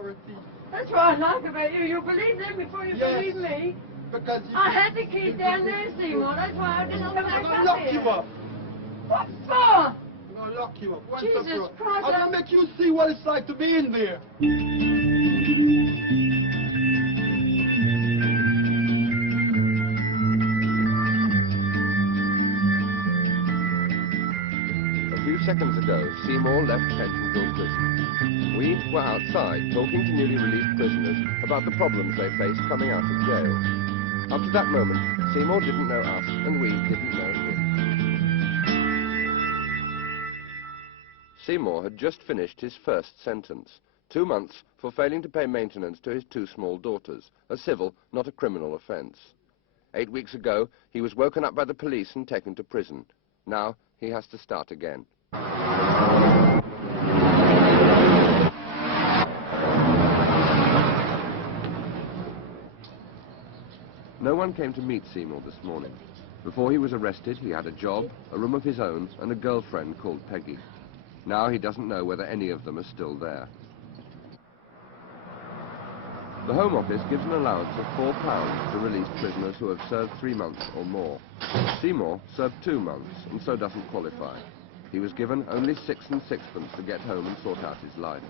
authority. That's what I like about you. You believe them before you believe me. Because I had the keys down there, Seymour. That's why I didn't come back I'm up lock here. you up. What for? I'm gonna lock you up. Once Jesus and for all. Christ, I'm gonna make you see what it's like to be in there. A few seconds ago, Seymour left Pentonville Prison. We were outside talking to newly released prisoners about the problems they face coming out of jail. Up to that moment, Seymour didn't know us and we didn't know him. Seymour had just finished his first sentence, 2 months for failing to pay maintenance to his 2 small daughters, a civil, not a criminal offence. 8 weeks ago, he was woken up by the police and taken to prison. Now, he has to start again. No one came to meet Seymour this morning. Before he was arrested, he had a job, a room of his own, and a girlfriend called Peggy. Now he doesn't know whether any of them are still there. The Home Office gives an allowance of £4 to release prisoners who have served 3 months or more. Seymour served 2 months and so doesn't qualify. He was given only 6 and sixpence to get home and sort out his life.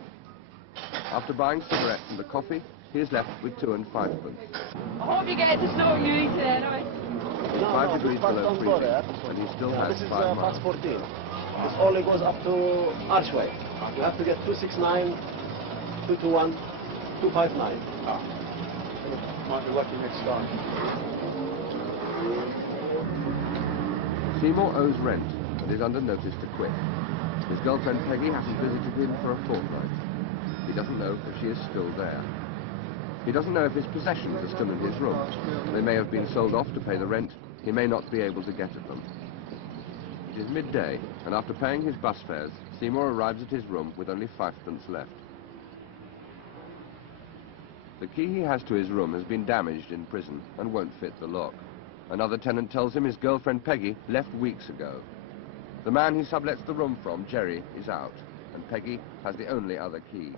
After buying cigarettes and a coffee, he is left with 2 and 5 pence. I hope you get to sort you eat there, right? It's 5 degrees below freezing, and he still has 5 miles. This is 14. This only goes up to Archway. You have to get 269, 221, 259. Might be lucky next time. Seymour owes rent and is under notice to quit. His girlfriend Peggy hasn't visited him for a fortnight. He doesn't know if she is still there. He doesn't know if his possessions are still in his room. They may have been sold off to pay the rent. He may not be able to get at them. It is midday, and after paying his bus fares, Seymour arrives at his room with only 5 pence left. The key he has to his room has been damaged in prison and won't fit the lock. Another tenant tells him his girlfriend Peggy left weeks ago. The man he sublets the room from, Jerry, is out, and Peggy has the only other key.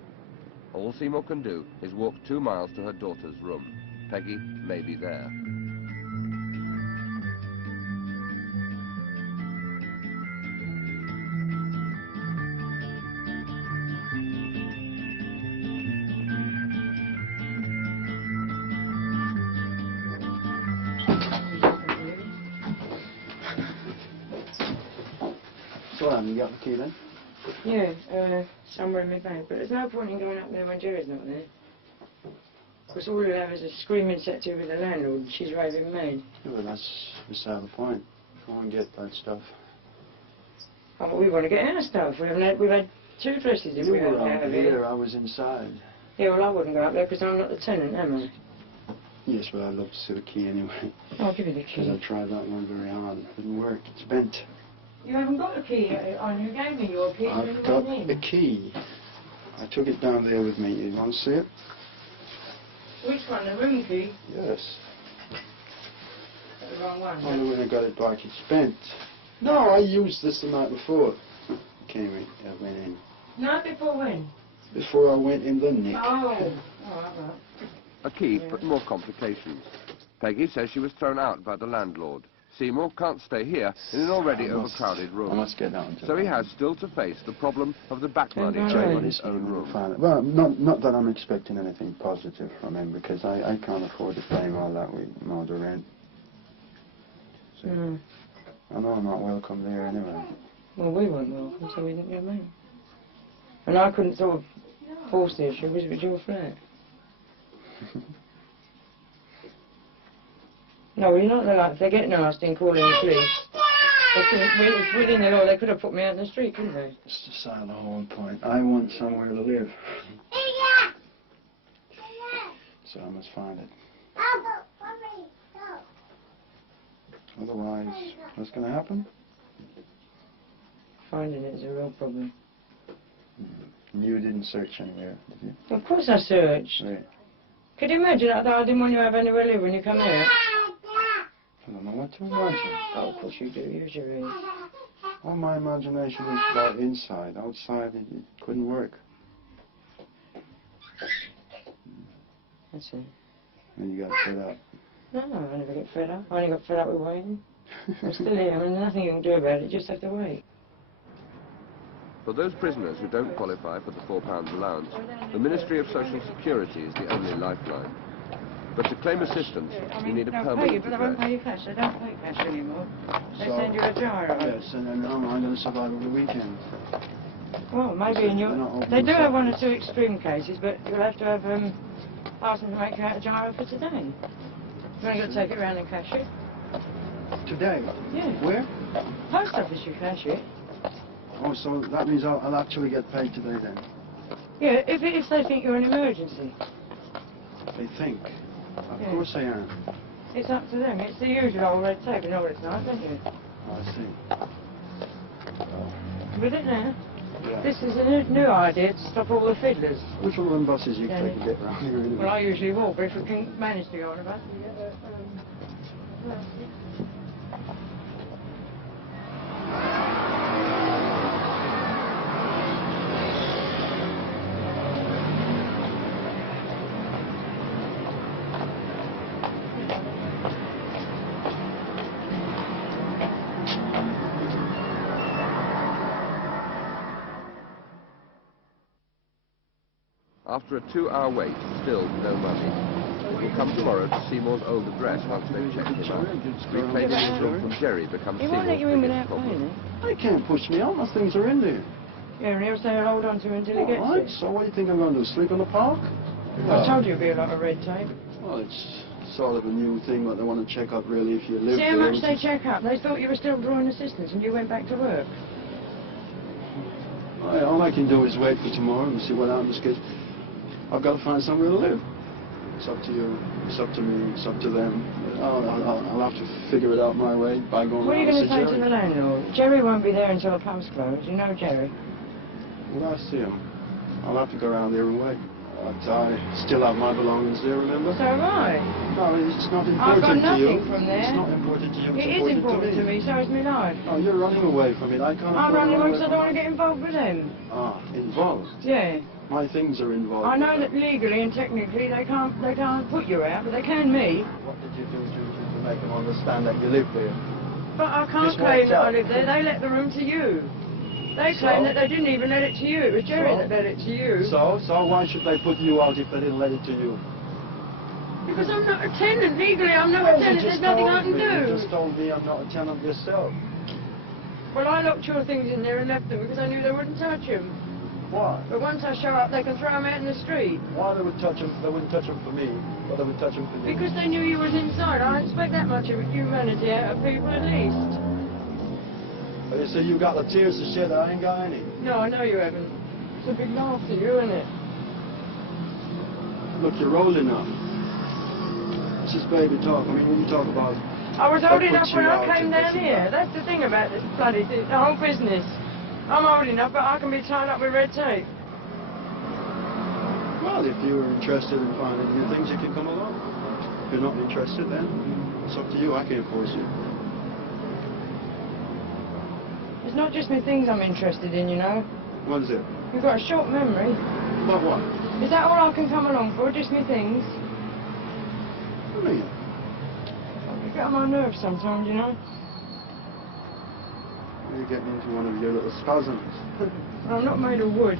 All Seymour can do is walk 2 miles to her daughter's room. Peggy may be there. So, you got the key then? Yeah, somewhere in my bag. But there's no point in going up there when Jerry's not there. Because all you'll have is a screaming set to with the landlord and she's raving mad. Yeah, well, that's beside the point. Go and get that stuff. Oh, but we want to get our stuff. We've had 2 dresses if You we were don't out have here, it. I was inside. Yeah, well, I wouldn't go up there because I'm not the tenant, am I? Yes, but I'd love to see the key anyway. I'll give you the Because key. I tried that one very hard. It didn't work. It's bent. You haven't got the key on. You gave me your key. I've got the key. I took it down there with me. You want to see it? Which one? The room key? Yes. The wrong one. Only when I got it back, it's bent. No, I used this the night before. I went in. Night before when? Before I went in the nick. Oh, right. A key, but more complications. Peggy says she was thrown out by the landlord. Seymour can't stay here in an already overcrowded I room. must get out. So he has still to face the problem of the back money Right. going in his own room. Well, not that I'm expecting anything positive from him, because I can't afford to pay him all that with the rent. So, I know I'm not welcome there anyway. Well, we weren't welcome, so we didn't get in. And I couldn't sort of force the issue. It was your flat. No, well, you're not like, if they get nasty and calling the police, they couldn't, it's within the law, they could have put me out in the street, couldn't they? It's beside the whole point. I want somewhere to live. So I must find it. Otherwise, what's going to happen? Finding it is a real problem. You didn't search anywhere, did you? Of course I searched. Right. Could you imagine that I didn't want you to have anywhere to live when you come here? I don't know what to imagine. Oh, of course you do, usually. All my imagination is about inside. Outside, it couldn't work. That's it. And you got fed up. No, I never get fed up. I only got fed up with waiting. I'm still here. I mean, nothing you can do about it. You just have to wait. For those prisoners who don't qualify for the £4 allowance, the Ministry of Social Security is the only lifeline. But to claim assistance, you need a they'll pay you, permanent but they won't address. pay you cash. They don't pay cash anymore. They So- send you a gyro. Yes, and then I'm going to survive over the weekend. Well, maybe in They're not your... open They do this have up. one or two extreme cases, but you'll have to have ask them to make you out a gyro for today. You've only got to take it around and cash it. Today? Yeah. Where? Post office you cash it. Oh, so that means I'll actually get paid today then? Yeah, if they think you're an emergency. They think. Of Yeah. course I am. It's up to them. It's the usual old red tape. You know what it's like, don't you? Oh, I see. With it now. Yeah. This is a new idea to stop all the fiddlers. Which one of them buses you Yeah. take to get round here anyway? Well, I usually walk, but if we can manage to go on a bus, we get a... After a 2-hour wait, still no money. He will come tomorrow to Seymour's old address once they've checked him out. Reclaiming his room from Jerry becomes He won't let Seymour's you in biggest without problem. paying. They can't push me out. My things are in there. Yeah, and he'll say hold on to him until he gets All right, it. so what do you think I'm going to do? Sleep in the park? I told you it'd be a lot of red tape. Well, it's sort of a new thing, but they want to check out really if you live See how there. much they check up. They thought you were still drawing assistance and you went back to work. All I can do is wait for tomorrow and see what happens, because I've got to find somewhere to live. It's up to you. It's up to me. It's up to them. I'll have to figure it out my way by going What are you around going to and say see to the Jerry. landlord? Jerry won't be there until the pub's closed. You know Jerry. Well, I see him. I'll have to go around there and wait. But I still have my belongings there, remember? So have I. No, it's not I've got important to you. nothing from there. It's not important to you. It's It is important to me, so is my life. Oh, you're running away from it. I can't. I'm afford running to away run because I don't want to get involved with them. Ah, involved. Yeah. My things are involved. I know with that legally and technically they can't put you out, but they can me. What did you do to make them understand that you live there? But I can't Just claim walked that I out. live there. They let the room to you. They So? claim that they didn't even let it to you. It was Jerry So? that let it to you. So why should they put you out if they didn't let it to you? Because I'm not a tenant. Legally, I'm not Well, a tenant. you There's just nothing told I can me. do. You just told me I'm not a tenant yourself. Well, I locked your things in there and left them because I knew they wouldn't touch them. Why? But once I show up, they can throw them out in the street. Why they would touch them? They wouldn't touch them for me, but they would touch them for you. Because they knew you was inside. I expect that much of humanity out of people at least. They say you got the tears to shed. I ain't got any. No, I know you haven't. It's a big laugh to you, isn't it? Look, you're old enough. This is baby talk. I mean, when you talk about... I was old That enough puts when you I out came and down this and here. that. That's the thing about this bloody thing, the whole business. I'm old enough, but I can be tied up with red tape. Well, if you're interested in finding new things, you can come along. If you're not interested, then it's up to you. I can't force you. It's not just the things I'm interested in, you know. What is it? You've got a short memory. About what? Is that all I can come along for? Just me things? What do you mean? You get on my nerves sometimes, you know. You're getting into one of your little spasms. Well, I'm not made of wood.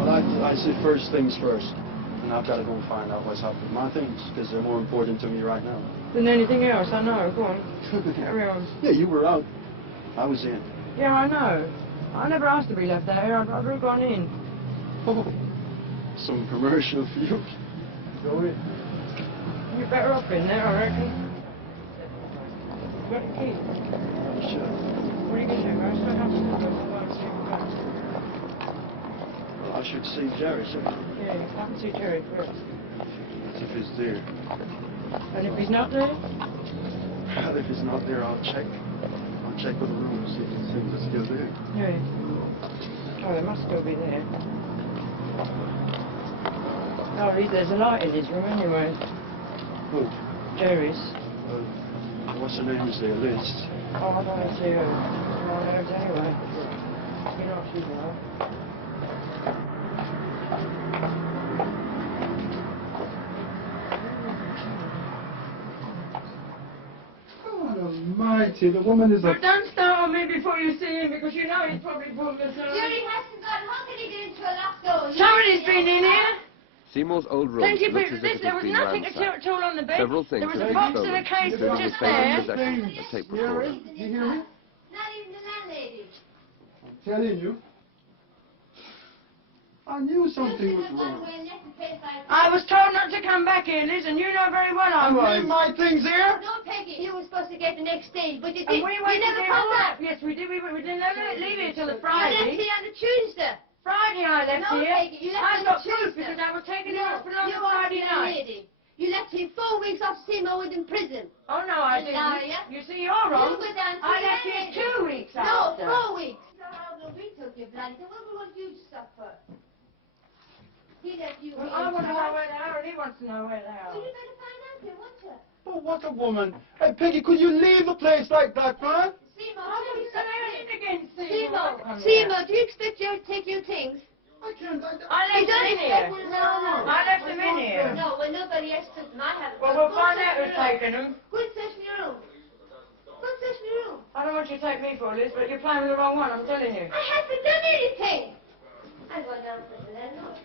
Well, I say first things first. And I've got to go and find out what's happened with my things, because they're more important to me right now. Than anything else, I know. Go on. Carry on. Yeah, you were out. I was in. Yeah, I know. I never asked to be left out here. I'd have gone in. Oh, some commercial for you. Go in. You're better off in there, I reckon. You got the key? Sure. What are you going to do, Rose? Go downstairs. Well, I should see Jerry, shouldn't I? Yeah, I can see Jerry first. If he's there. And if he's not there? Well, if he's not there, I'll check. I'll check with the room, see if his things are still there. Yeah. Oh, they must still be there. Oh, there's a light in his room anyway. Who? Jerry's. What's her name is there? Liz. Oh, I don't know who. No, I know it anyway. You know what she's like. see, the woman is a... But don't start on me before you see him, because you know he's probably pulled the door. Jerry hasn't got... How can he get into a locked door? Somebody's been in here. Seymour's old room Plenty of looks people. as if it There has was been nothing ransacked. at all on the bed. Several things There was have a been box stolen, and a case including just the there. possession of a tape recorder. You hear me? Not even the landlady. I'm telling you. I knew something was By the wrong. way, left the place like... I was told not to come back here, Liz, and you know very well I Leave was. my things here. No, Peggy, you were supposed to get the next stage, but you And didn't. we You waited never there come all back. right. Yes, we did. We didn't leave it till the You left Friday. me on the Tuesday. Friday I left No, here. Peggy, you left I've on got the proof Tuesday. because I was taken to the hospital on You the are Friday a night. lady. You left him 4 weeks off Seymour was in prison. Oh no, I You didn't. liar. You see, you're wrong. You go down to I the left here landlady. 2 weeks No, after. 4 weeks. No, we took you, bloody. So what would you suffer? He left you. Well, here. I want to know where they are, and he wants to know where they are. Well, you better find out here, won't you? Oh, what a woman. Hey, Peggy, could you leave a place like that, man? Seymour, I do you wouldn't say anything against Seymour, Seymour. Seymour, do you expect you to take your things? I can't. I left them in here. No. I left them in here. No, well, nobody else took them. I haven't. Well, we'll find out who's taken them. Go and search my room. Go and search my room. I don't want you to take me for Liz, but you're playing with the wrong one, I'm telling you. I haven't done anything. I go down to the landlord.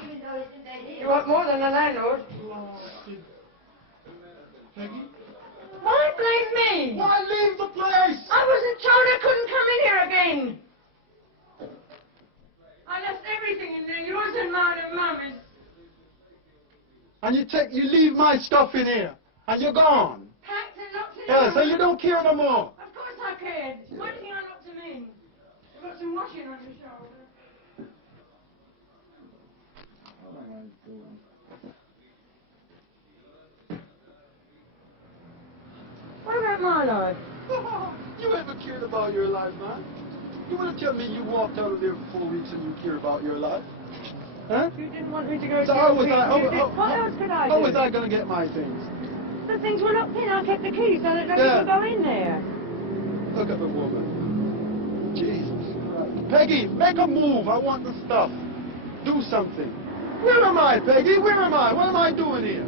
Even though it's in that You want more than a landlord? Peggy? Why blame me? Why leave the place? I wasn't told I couldn't come in here again. I left everything in there, yours and mine and Mummy's. And you leave my stuff in here. And you're gone. Packed and locked in Yeah, the so room. you don't care no more. Of course I cared. Why didn't I lock them in? You've got some washing on your shoulder. What about my life? You ever cared about your life, man? You want to tell me you walked out of there for 4 weeks and you care about your life? Huh? You didn't want me to go So to how your was feet. I? You did- What else could I do? How was I going to get my things? The things were locked in. I kept the keys so that nobody Yeah. could go in there. Look at the woman. Jesus Christ. Peggy, make a move. I want the stuff. Do something. Where am I, Peggy? Where am I? What am I doing here?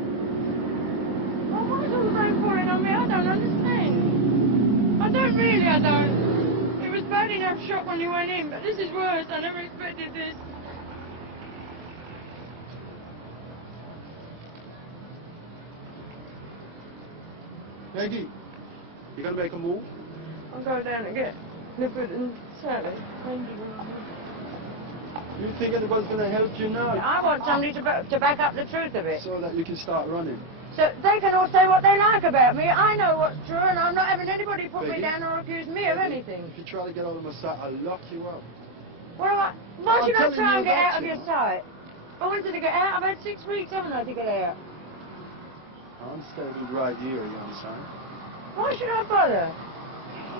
Well, why is all the blame falling on me? I don't understand. I don't really, I don't. It was bad enough shock when you went in, but this is worse. I never expected this. Peggy, you going to make a move? I'll go down and get Clifford and Sally. You think anybody's going to help you now? I want somebody to back up the truth of it. So that you can start running. So they can all say what they like about me. I know what's true, and I'm not having anybody put me Peggy? down or accuse me of anything. If you try to get out of my sight, I'll lock you up. What am I? Why I'm should I telling try you and get not out of to. your sight? I wanted to get out. I've had 6 weeks, haven't I, to get out? I'm standing right here, you understand? Why should I bother?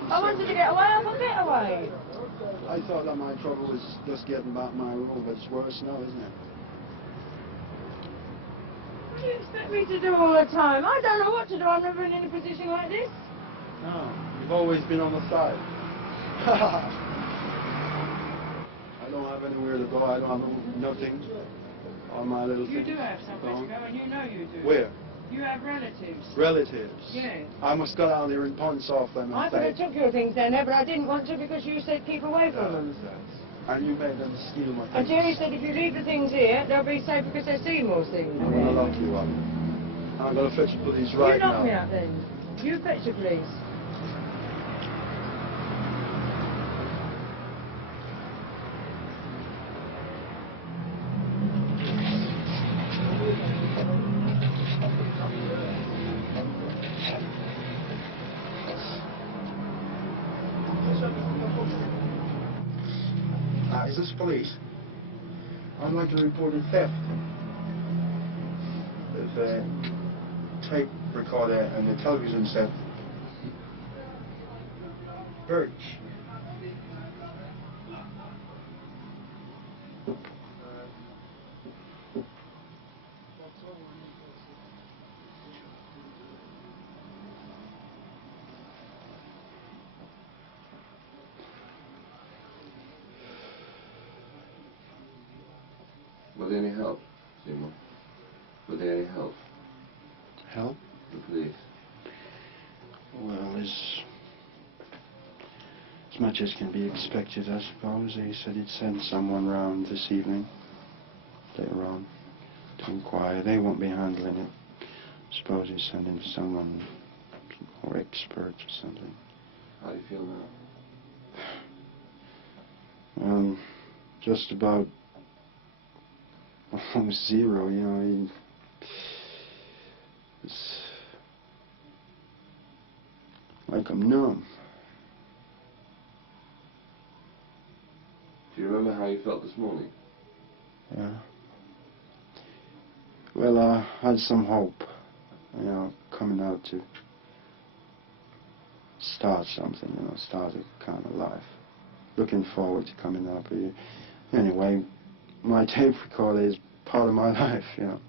I wanted to get away. I can get away. I thought that my trouble was just getting back my room, but it's worse now, isn't it? What do you expect me to do all the time? I don't know what to do. I've never been in a position like this. No, you've always been on the side. I don't have anywhere to go. I don't have nothing on my little You thing. do have somewhere to go, and you know you do. Where? You have relatives. Relatives. Yes. I must go down there and punch off them I and could have say, took your things down there, but I didn't want to because you said keep away from them. and you made them steal my And things. Jerry said if you leave the things here, they'll be safe because they're Seymour's things. I'm going to lock you up. And I'm going to fetch the police right You knock now. me up then. You fetch the police. Is this police? I'd like to report a theft. There's a tape recorder and a television set. Birch. Will they any help, Seymour? Will they any help? Help? The police. Well, as much as can be expected, I suppose. He said he'd send someone round this evening, later on, to inquire. They won't be handling it. I suppose he's sending someone more expert or something. How do you feel now? Just about almost zero, you know. It's like I'm numb. Do you remember how you felt this morning? Yeah. Well, I had some hope, you know, coming out to start something, you know, start a kind of life. Looking forward to coming out. But anyway, my tape recorder is part of my life, you know.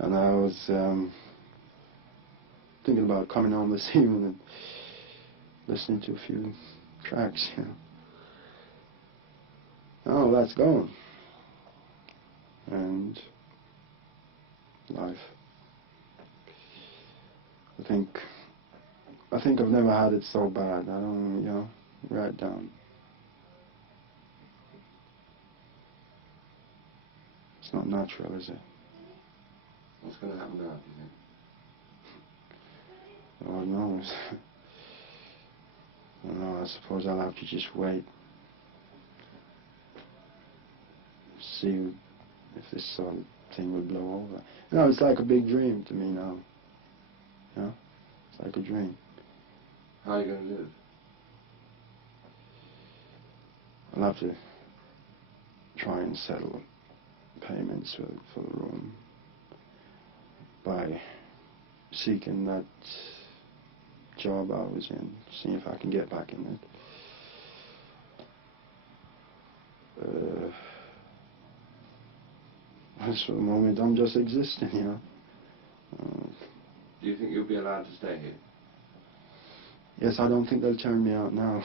And I was thinking about coming home this evening and listening to a few tracks, you know. Oh, that's gone. And life. I think I've never had it so bad. I don't, you know, write down. It's not natural, is it? What's going to happen now, do you think? Lord knows. I don't know, I suppose I'll have to just wait. See if this sort of thing will blow over. You know, it's like a big dream to me now. You know? It's like a dream. How are you going to live? I'll have to try and settle payments for the room by seeking that job I was in, seeing if I can get back in it. As for the moment, I'm just existing, you know. Do you think you'll be allowed to stay here? Yes, I don't think they'll turn me out now.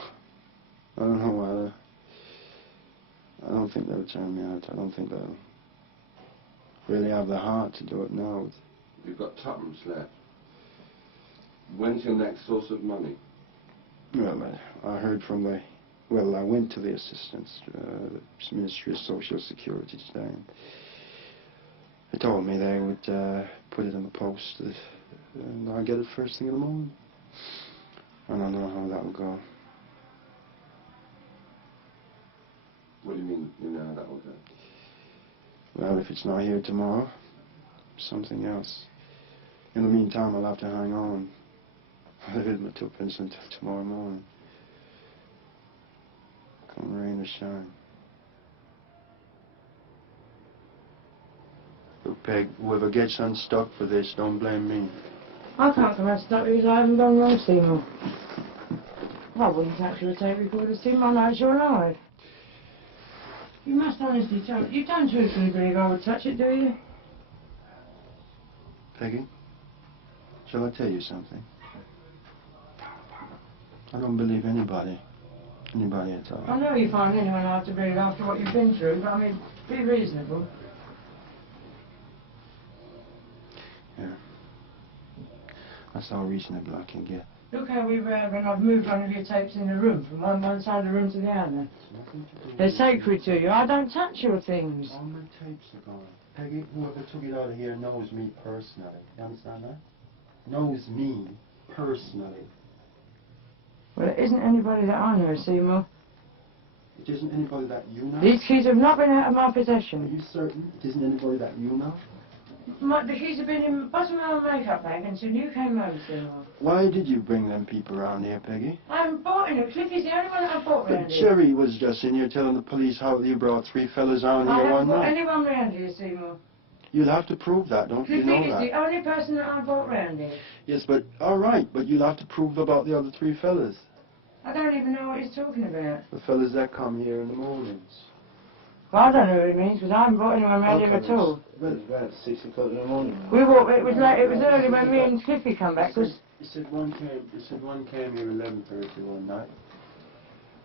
I don't know why. I don't think they'll turn me out. I don't think they'll really have the heart to do it now. You've got tuppence left. When's your next source of money? Well, I heard from the... Well, I went to the assistants, the Ministry of Social Security today, and they told me they would put it in the post, and I'll get it first thing in the morning. I don't know how that will go. What do you mean, you know how that will go? Well, if it's not here tomorrow, something else. In the meantime, I'll have to hang on. I'll live with my tuppence until tomorrow morning. Come rain or shine. Look, Peg, whoever gets unstuck for this, don't blame me. I can't come unstuck because I haven't done wrong, Seymour. I wouldn't touch your tape recorder, Seymour. I know it's your life. You must honestly tell me. You don't truthfully believe I would touch it, do you? Peggy, shall I tell you something? I don't believe anybody at all. I know you find anyone hard to believe after what you've been through, but I mean, be reasonable. Yeah. That's how reasonable I can get. Look how we were when I've moved one of your tapes in the room, from one side of the room to the other. They're sacred to you. I don't touch your things. All my tapes are gone. Peggy, whoever took it out of here knows me personally. You understand that? Knows me personally. Well, it isn't anybody that I know, Seymour. It isn't anybody that you know? These keys have not been out of my Are possession. you certain it isn't anybody that you know? The keys have been in the bottom of my makeup bag until you came over, Seymour. Why did you bring them people around here, Peggy? I haven't bought any. Cliffy's the only one that I've bought But round here. Jerry was just in here telling the police how you brought 3 fellas around I here haven't one bought night. anyone round here, Seymour. You'll have to prove that, don't you Cliffy know is that? the only person that I bought round here. Yes, but, all right, but you'll have to prove about the other 3 fellas. I don't even know what he's talking about. The fellas that come here in the mornings. Well, I don't know who he means, because I haven't bought anyone round here at all. Well, it's about 6 o'clock in the morning. We walked, it was late, it was early when me and Cliffy come back, because... He said one came here 11:30 one night.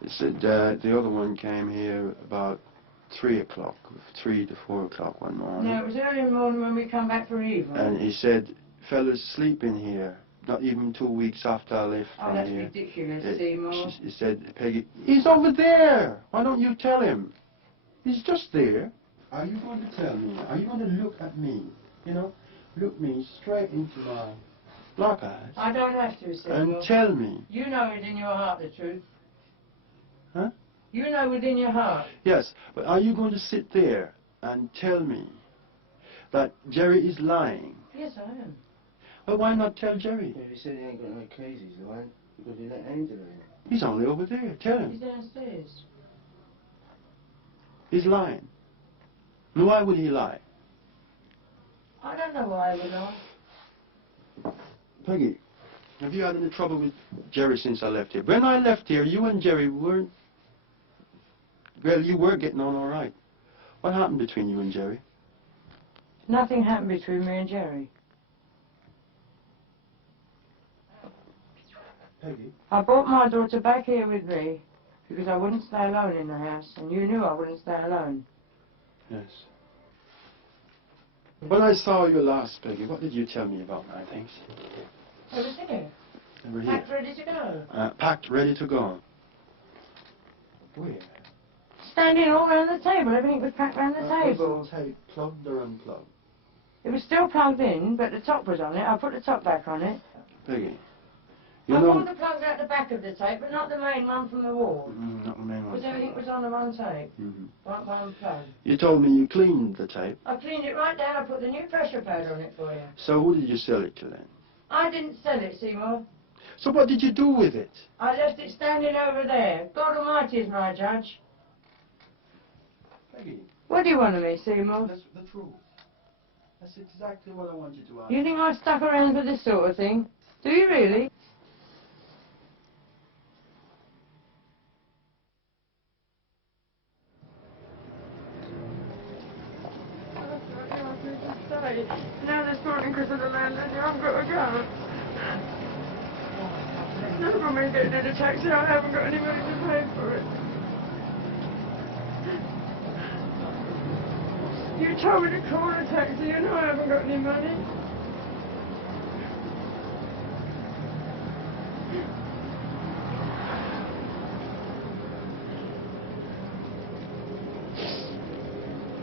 He said the other one came here about 3 o'clock, 3 to 4 o'clock one morning. No, it was early in the morning when we come back for evening. And he said, fellas sleep in here. not even 2 weeks after I left Oh, from that's here. ridiculous, Seymour. He said, Peggy, he's over there. Why don't you tell him? He's just there. Are you going to tell me? Are you going to look at me? You know, look me straight into my black eyes. I don't have to, Seymour. And tell me. You know within your heart the truth. Huh? You know within your heart. Yes, but are you going to sit there and tell me that Jerry is lying? Yes, I am. Well, why not tell Jerry? Yeah, he said he ain't got no keys, he's lying, because he let Angela in. He's only over there. Tell him. He's downstairs. He's lying. And why would he lie? I don't know why I would lie. Peggy, have you had any trouble with Jerry since I left here? When I left here, you and Jerry weren't... Well, you were getting on all right. What happened between you and Jerry? Nothing happened between me and Jerry. Peggy? I brought my daughter back here with me because I wouldn't stay alone in the house, and you knew I wouldn't stay alone. Yes. When I saw you last, Peggy, what did you tell me about my things? They were here. They were here. Packed, ready to go. Packed, ready to go. Where? Standing all around the table. Everything was packed around the table. Was the tape plugged or unplugged? It was still plugged in, but the top was on it. I put the top back on it. Peggy, you I know... pulled the plugs out the back of the tape, but not the main one from the wall. Not the main one. Because everything was on the one tape. Mhm. One plug. You told me you cleaned the tape. I cleaned it right down. I put the new pressure pad on it for you. So who did you sell it to then? I didn't sell it, Seymour. So what did you do with it? I left it standing over there. God Almighty is my judge. Peggy, What do you want of me, Seymour? that's the truth. That's exactly what I want you to ask. You think I've stuck around for this sort of thing? Do you really? Now this morning, because of the landlady, I've got to go. No problem in getting in a taxi. I haven't got any money to pay for it. You told me to call a taxi. You know I haven't got any money.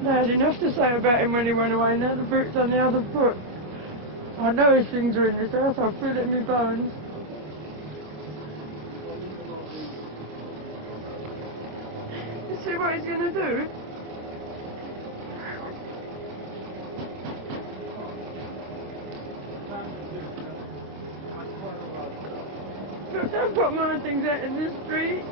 I had enough to say about him when he went away. Now the brute's on the other foot. I know his things are in this house. I'll feel it in my bones. You see what he's going to do? Look, don't put my things out in the street.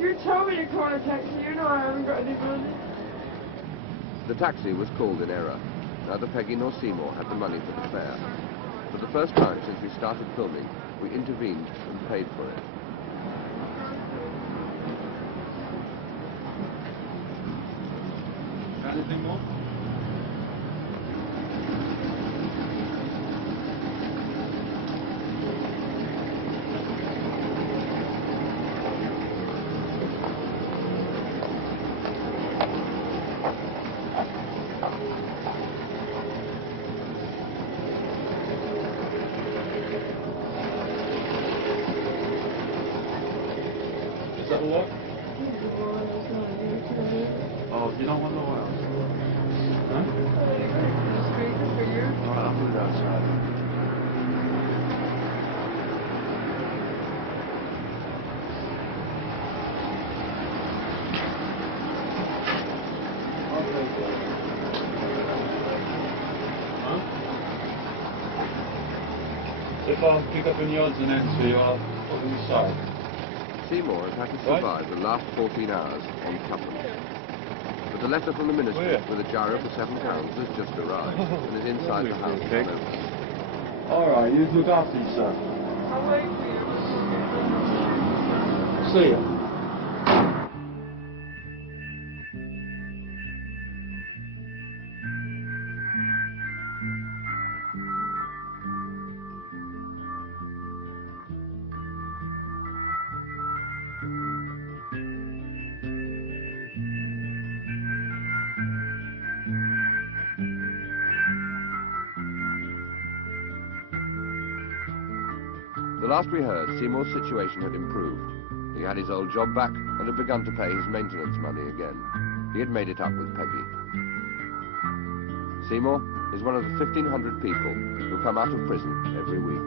You told me to call a taxi. You know I haven't got any money. The taxi was called in error. Neither Peggy nor Seymour had the money for the fare. For the first time since we started filming, we intervened and paid for it. Anything more? Is that all? Oh, you don't want no oil? Huh? All right, I'll put it outside. Huh? If I pick up any odds and ends for you, I'll put them aside. Seymour has had to survive the last 14 hours on tuppence. But the letter from the minister with a gyro for £7 has just arrived and is inside the house. Okay. All right, you look after yourself. I'll wait for you. See ya. The last we heard, Seymour's situation had improved. He had his old job back and had begun to pay his maintenance money again. He had made it up with Peggy. Seymour is one of the 1,500 people who come out of prison every week.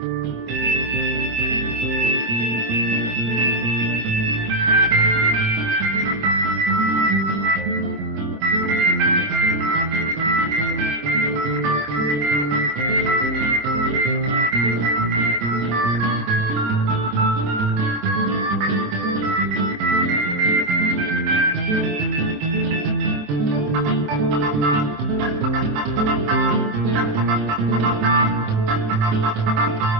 Thank you.